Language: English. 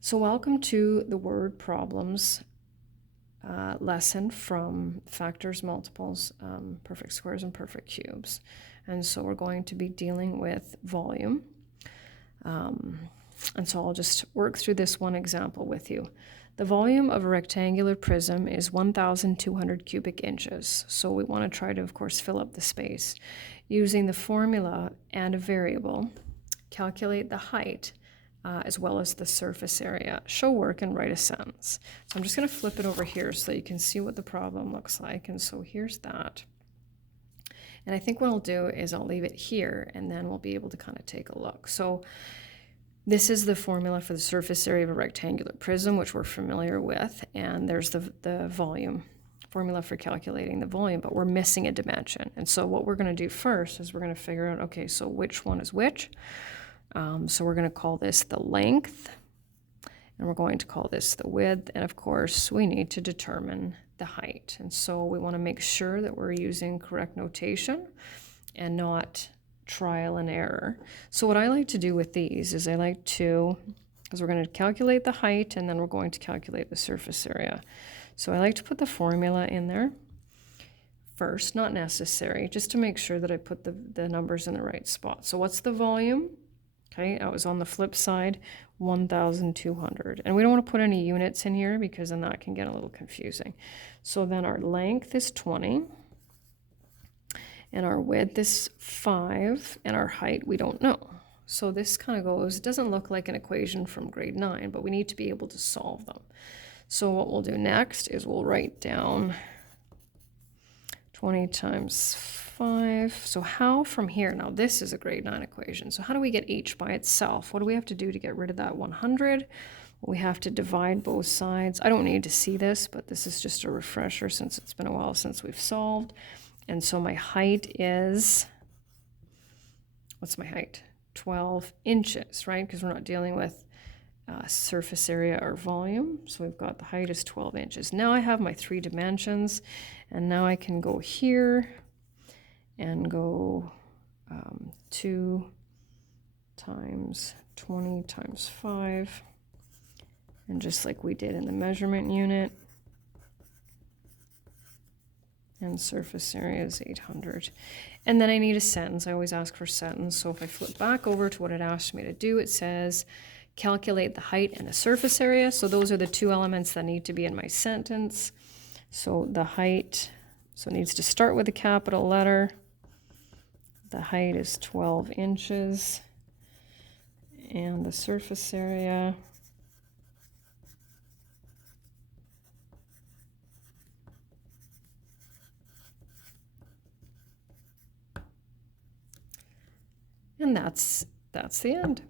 So welcome to the word problems lesson from factors, multiples, perfect squares, and perfect cubes. And so we're going to be dealing with volume. And so I'll just work through this one example with you. The volume of a rectangular prism is 1,200 cubic inches. So we want to try to, of course, fill up the space. Using the formula and a variable, calculate the height as well as the surface area. Show work and write a sentence. So I'm just going to flip it over here so that you can see what the problem looks like. And so here's that. And I think what I'll do is I'll leave it here and then we'll be able to kind of take a look. So this is the formula for the surface area of a rectangular prism, which we're familiar with. And there's the volume formula for calculating the volume, but we're missing a dimension. And so what we're going to do first is we're going to figure out, okay, so which one is which? So we're going to call this the length, and we're going to call this the width, and of course we need to determine the height. And so we want to make sure that we're using correct notation and not trial and error. So what I like to do with these is because we're going to calculate the height and then we're going to calculate the surface area. So I like to put the formula in there first, not necessary, just to make sure that I put the numbers in the right spot. So what's the volume? Okay, I was on the flip side, 1,200. And we don't want to put any units in here because then that can get a little confusing. So then our length is 20, and our width is 5, and our height we don't know. So this kind of goes, it doesn't look like an equation from grade 9, but we need to be able to solve them. So what we'll do next is we'll write down 20 times 5. So how from here, now this is a grade 9 equation. So how do we get h by itself? What do we have to do to get rid of that 100? Well, we have to divide both sides. I don't need to see this, but this is just a refresher since it's been a while since we've solved. And so my height is, what's my height? 12 inches, right? Because we're not dealing with surface area or volume. So we've got the height is 12 inches. Now I have my 3 dimensions, and now I can go here and go 2 times 20 times 5. And just like we did in the measurement unit, and surface area is 800. And then I need a sentence. I always ask for a sentence. So if I flip back over to what it asked me to do, it says, calculate the height and the surface area. So those are the 2 elements that need to be in my sentence. So the height, so it needs to start with a capital letter. The height is 12 inches. And the surface area, and that's the end.